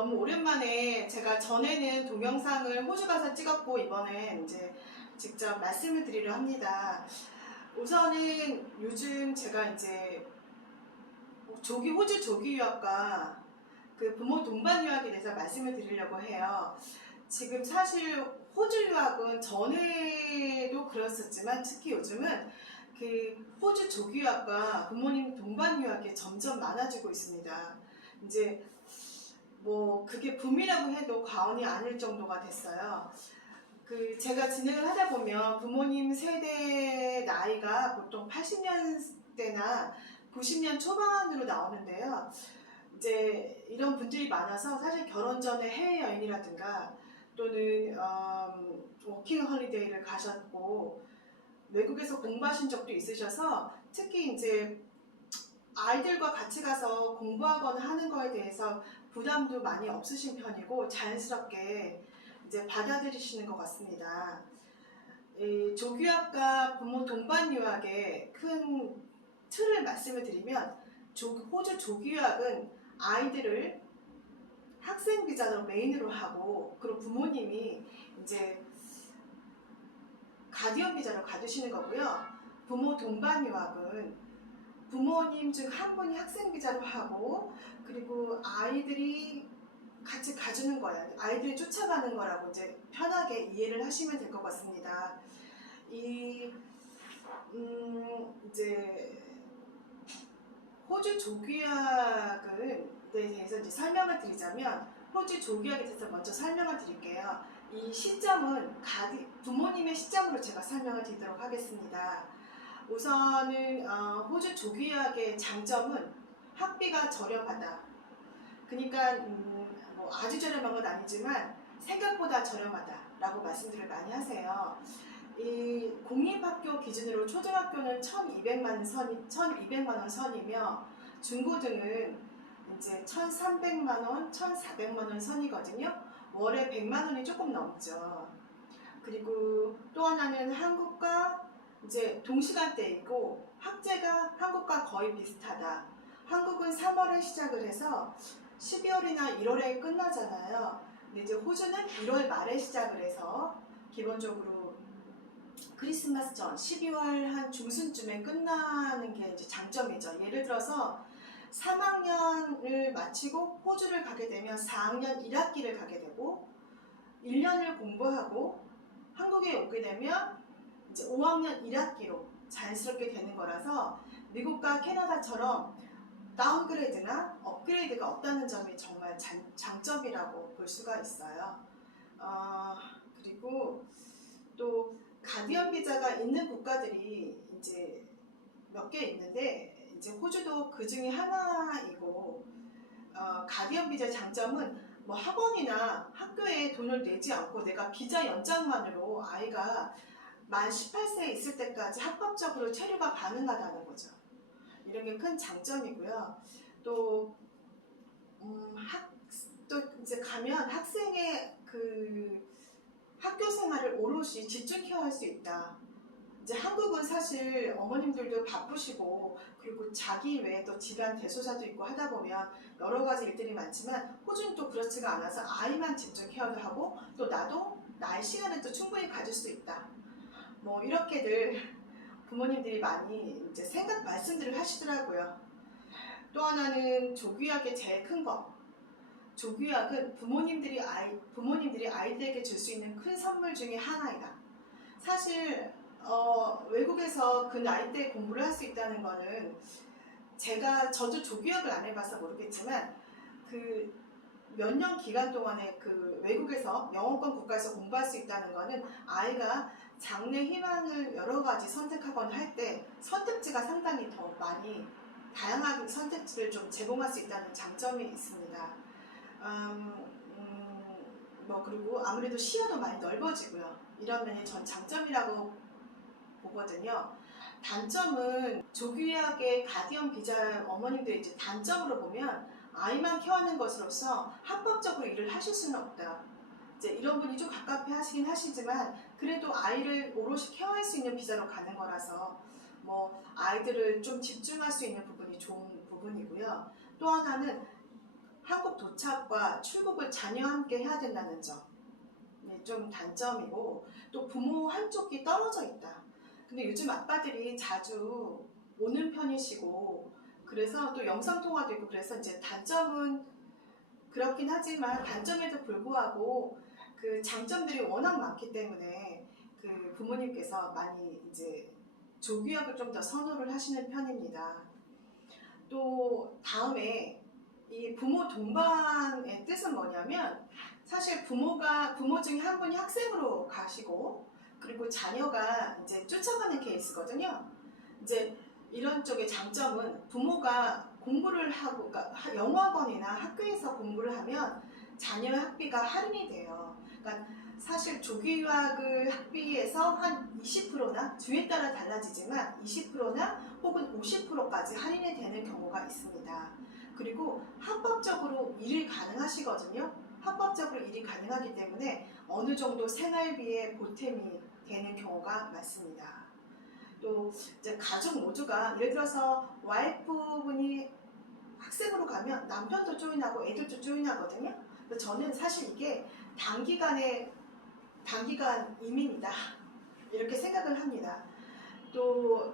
너무 오랜만에 제가 전에는 동영상을 호주 가서 찍었고 이번엔 이제 직접 말씀을 드리려 합니다. 우선은 요즘 제가 이제 호주 조기 유학과 그 부모 동반 유학에 대해서 말씀을 드리려고 해요. 지금 사실 호주 유학은 전에도 그랬었지만 특히 요즘은 그 호주 조기 유학과 부모님 동반 유학이 점점 많아지고 있습니다. 이제 뭐 그게 붐이라고 해도 과언이 아닐 정도가 됐어요. 그 제가 진행을 하다 보면 부모님 세대 나이가 보통 80년대나 90년 초반으로 나오는데요. 이제 이런 분들이 많아서 사실 결혼 전에 해외여행이라든가 또는 워킹 홀리데이를 가셨고 외국에서 공부하신 적도 있으셔서 특히 이제 아이들과 같이 가서 공부하거나 하는 거에 대해서 부담도 많이 없으신 편이고 자연스럽게 이제 받아들이시는 것 같습니다. 이 조교학과 부모 동반 유학의 큰 틀을 말씀을 드리면 호주 조교학은 아이들을 학생 비자로 메인으로 하고 그리고 부모님이 이제 가디언 비자로 가두시는 거고요. 부모 동반 유학은 부모님 중 한 분이 학생 비자로 하고 그리고 아이들이 같이 가주는 거예요. 아이들이 쫓아가는 거라고 이제 편하게 이해를 하시면 될 것 같습니다. 이제 호주 조기학에 대해서 이제 설명을 드리자면 호주 조기학에 대해서 먼저 설명을 드릴게요. 이 시점은 부모님의 시점으로 제가 설명을 드리도록 하겠습니다. 우선은 호주 조기학의 장점은 학비가 저렴하다. 그러니까 뭐 아주 저렴한 건 아니지만 생각보다 저렴하다라고 말씀들을 많이 하세요. 이 공립학교 기준으로 초등학교는 1,200만 원 선이며 중고등은 이제 1,300만 원, 1,400만 원 선이거든요. 월에 100만 원이 조금 넘죠. 그리고 또 하나는 한국과 이제 동시간대이고 학제가 한국과 거의 비슷하다. 한국은 3월에 시작을 해서 12월이나 1월에 끝나잖아요. 근데 이제 호주는 1월 말에 시작을 해서 기본적으로 크리스마스 전 12월 한 중순쯤에 끝나는 게 이제 장점이죠. 예를 들어서 3학년을 마치고 호주를 가게 되면 4학년 1학기를 가게 되고 1년을 공부하고 한국에 오게 되면 이제 5학년 1학기로 자연스럽게 되는 거라서 미국과 캐나다처럼 다운그레이드나 업그레이드가 없다는 점이 정말 장점이라고 볼 수가 있어요. 그리고 또 가디언 비자가 있는 국가들이 이제 몇 개 있는데 이제 호주도 그 중에 하나이고 가디언 비자의 장점은 뭐 학원이나 학교에 돈을 내지 않고 내가 비자 연장만으로 아이가 만 18세 있을 때까지 합법적으로 체류가 가능하다는 거죠. 이런 게 큰 장점이고요. 또 이제 가면 학생의 그 학교 생활을 오롯이 집중 케어할 수 있다. 이제 한국은 사실 어머님들도 바쁘시고 그리고 자기 외에 또 집안 대소사도 있고 하다 보면 여러 가지 일들이 많지만 호주는 또 그렇지가 않아서 아이만 집중 케어도 하고 또 나도 나의 시간을 또 충분히 가질 수 있다. 뭐 이렇게들 부모님들이 많이 이제 말씀들을 하시더라고요. 또 하나는 조기학의 제일 큰 거. 조기학은 부모님들이 아이들에게 줄 수 있는 큰 선물 중에 하나이다. 사실 외국에서 그 나이대에 공부를 할 수 있다는 거는 저도 조기학을 안 해봐서 모르겠지만 그 몇 년 기간 동안에 그 외국에서 영어권 국가에서 공부할 수 있다는 거는 아이가 장래 희망을 여러 가지 선택하거나 할 때 선택지가 상당히 더 많이 다양한 선택지를 좀 제공할 수 있다는 장점이 있습니다. 뭐 그리고 아무래도 시야도 많이 넓어지고요. 이런 면이 전 장점이라고 보거든요. 단점은 조기유학의 가디언 비자 어머님들이 이제 단점으로 보면 아이만 케어하는 것으로서 합법적으로 일을 하실 수는 없다. 이제 이런 분이 좀 갑갑해 하시긴 하시지만 그래도 아이를 오롯이 케어할 수 있는 비자로 가는 거라서 뭐 아이들을 좀 집중할 수 있는 부분이 좋은 부분이고요. 또 하나는 한국 도착과 출국을 자녀와 함께 해야 된다는 점. 네, 좀 단점이고, 또 부모 한쪽이 떨어져 있다. 근데 요즘 아빠들이 자주 오는 편이시고, 그래서 또 영상통화도 있고, 그래서 이제 단점은 그렇긴 하지만 단점에도 불구하고 그 장점들이 워낙 많기 때문에 그 부모님께서 많이 이제 조교학을 좀 더 선호를 하시는 편입니다. 또 다음에 이 부모 동반의 뜻은 뭐냐면, 사실 부모 중에 한 분이 학생으로 가시고, 그리고 자녀가 이제 쫓아가는 케이스거든요. 이제 이런 쪽의 장점은 부모가 공부를 하고, 그러니까 영어학원이나 학교에서 공부를 하면 자녀의 학비가 할인이 돼요. 그러니까 사실 조기 유학을 학비에서 한 20%나 주에 따라 달라지지만 20%나 혹은 50%까지 할인이 되는 경우가 있습니다. 그리고 합법적으로 일이 가능하시거든요. 합법적으로 일이 가능하기 때문에 어느 정도 생활비에 보탬이 되는 경우가 많습니다. 또 이제 가족 모두가, 예를 들어서 와이프분이 학생으로 가면 남편도 조인하고 애들도 조인하거든요. 그래서 저는 사실 이게 단기간 이민이다 이렇게 생각을 합니다. 또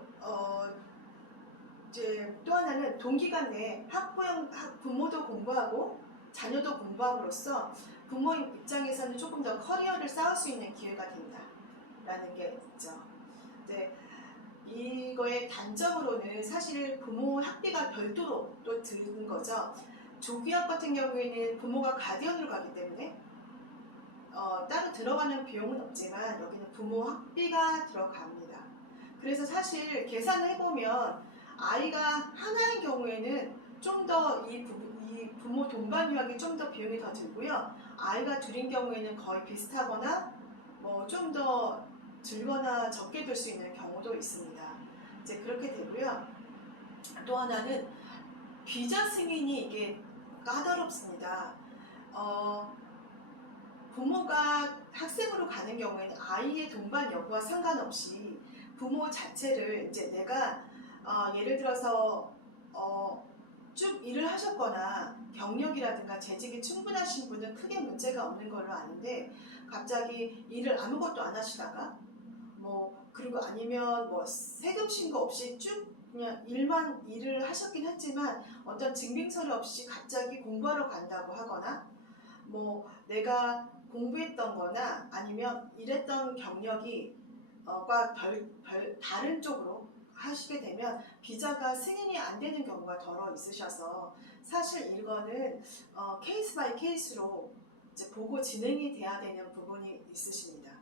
이제 또 하나는 동기간 내에 부모도 공부하고 자녀도 공부함으로써 부모 입장에서는 조금 더 커리어를 쌓을 수 있는 기회가 된다 라는 게 있죠. 네, 이거의 단점으로는 사실 부모 학비가 별도로 또 드는 거죠. 조기학 같은 경우에는 부모가 가디언으로 가기 때문에 따로 들어가는 비용은 없지만 여기는 부모 학비가 들어갑니다. 그래서 사실 계산을 해보면 아이가 하나인 경우에는 좀 더 이 부모 동반 유학이 좀 더 비용이 더 들고요. 아이가 둘인 경우에는 거의 비슷하거나 뭐 좀 더 들거나 적게 들 수 있는 경우도 있습니다. 이제 그렇게 되고요. 또 하나는 비자 승인이 이게 까다롭습니다. 부모가 학생으로 가는 경우에는 아이의 동반 여부와 상관없이 부모 자체를 이제 내가 예를 들어서 쭉 일을 하셨거나 경력이라든가 재직이 충분하신 분은 크게 문제가 없는 걸로 아는데, 갑자기 일을 아무것도 안 하시다가 그리고 아니면 세금 신고 없이 쭉 그냥 일을 하셨긴 했지만 어떤 증빙서류 없이 갑자기 공부하러 간다고 하거나, 내가 공부했던 거나 아니면 일했던 경력이 다른 쪽으로 하시게 되면 비자가 승인이 안 되는 경우가 더러 있으셔서, 사실 이거는 케이스 바이 케이스로 이제 보고 진행이 돼야 되는 부분이 있으십니다.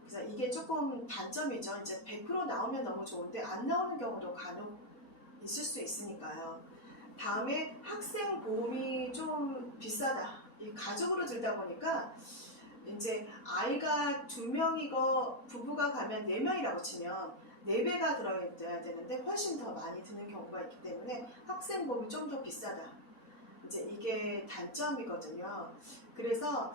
그래서 이게 조금 단점이죠. 이제 100% 나오면 너무 좋은데 안 나오는 경우도 간혹 있을 수 있으니까요. 다음에 학생 보험이 좀 비싸다. 이 가족으로 들다 보니까 이제 아이가 2명이고 부부가 가면 4명이라고 치면 4배가 들어야 되는데 훨씬 더 많이 드는 경우가 있기 때문에 학생 보험이 좀 더 비싸다. 이제 이게 단점이거든요. 그래서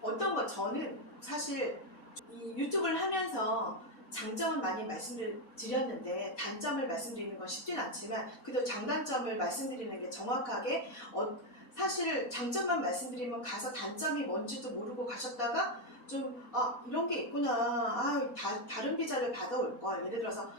어떤 거, 저는 사실 이 유튜브를 하면서 장점은 많이 말씀드렸는데 단점을 말씀드리는 건 쉽진 않지만, 그래도 장단점을 말씀드리는 게 정확하게, 사실 장점만 말씀드리면 가서 단점이 뭔지도 모르고 가셨다가 좀 이런 게 있구나, 다른 비자를 받아올 걸, 예를 들어서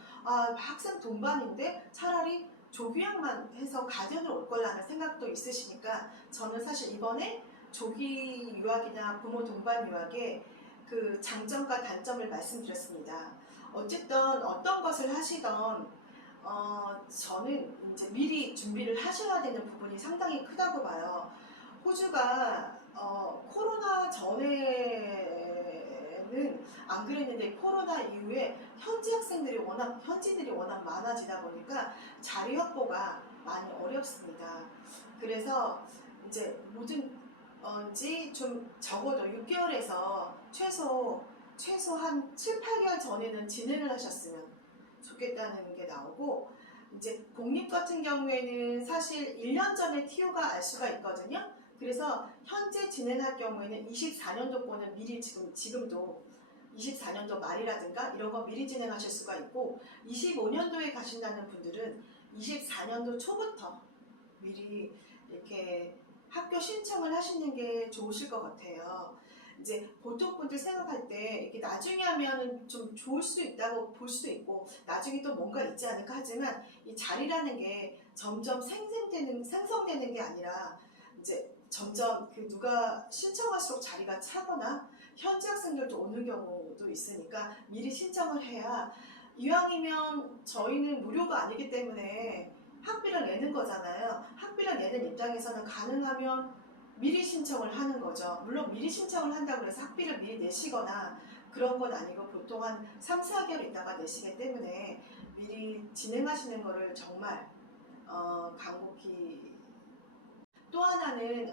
학생 동반인데 차라리 조교학만 해서 가디언을 올 거라는 생각도 있으시니까, 저는 사실 이번에 조기 유학이나 부모 동반 유학의 그 장점과 단점을 말씀드렸습니다. 어쨌든 어떤 것을 하시던 저는 이제 미리 준비를 하셔야 되는 부분이 상당히 크다고 봐요. 호주가 코로나 전에는 안 그랬는데 코로나 이후에 현지인들이 워낙 많아지다 보니까 자리 확보가 많이 어렵습니다. 그래서 이제 뭐든지 좀 적어도 6개월에서 최소 한 7, 8개월 전에는 진행을 하셨으면 좋겠다는 게 나오고, 이제 공립 같은 경우에는 사실 1년 전에 TO가 알 수가 있거든요. 그래서 현재 진행할 경우에는 24년도권은 미리 지금도 24년도 말이라든가 이런 거 미리 진행하실 수가 있고, 25년도에 가신다는 분들은 24년도 초부터 미리 이렇게 학교 신청을 하시는 게 좋으실 것 같아요. 이제 보통 분들 생각할 때 이렇게 나중에 하면은 좀 좋을 수도 있다고 볼 수도 있고 나중에 또 뭔가 있지 않을까 하지만 이 자리라는 게 점점 생성되는 게 아니라 이제 점점 그 누가 신청할수록 자리가 차거나 현지 학생들도 오는 경우도 있으니까 미리 신청을 해야 이왕이면 저희는 무료가 아니기 때문에 학비를 내는 거잖아요. 학비를 내는 입장에서는 가능하면 미리 신청을 하는 거죠. 물론 미리 신청을 한다고 해서 학비를 미리 내시거나 그런 건 아니고 보통 한 3, 4개월 있다가 내시기 때문에 미리 진행하시는 거를 정말 간곡히. 또 하나는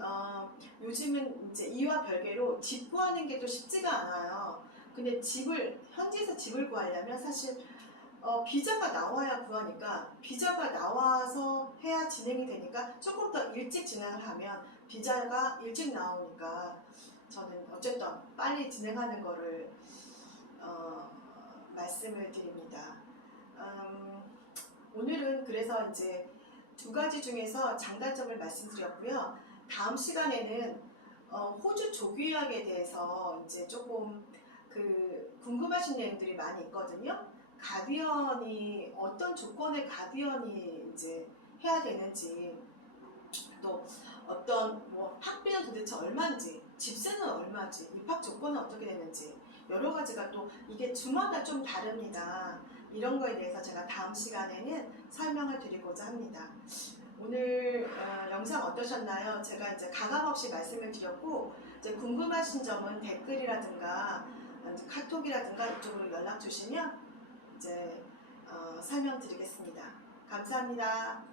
요즘은 이제 이와 별개로 집 구하는 게 또 쉽지가 않아요. 근데 현지에서 집을 구하려면 사실 비자가 나와야 구하니까 비자가 나와서 해야 진행이 되니까 조금 더 일찍 진행을 하면 비자가 일찍 나오니까 저는 어쨌든 빨리 진행하는 거를 말씀을 드립니다. 오늘은 그래서 이제 두 가지 중에서 장단점을 말씀드렸고요. 다음 시간에는 호주 조기 유학에 대해서 이제 조금 궁금하신 내용들이 많이 있거든요. 가디언이 어떤 조건의 가디언이 이제 해야 되는지, 또 어떤 학비는 도대체 얼마인지, 집세는 얼마인지, 입학 조건은 어떻게 되는지 여러 가지가 또 이게 주마다 좀 다릅니다. 이런 거에 대해서 제가 다음 시간에는 설명을 드리고자 합니다. 오늘 영상 어떠셨나요? 제가 이제 가감없이 말씀을 드렸고 이제 궁금하신 점은 댓글이라든가 카톡이라든가 이쪽으로 연락 주시면 이제 설명드리겠습니다. 감사합니다.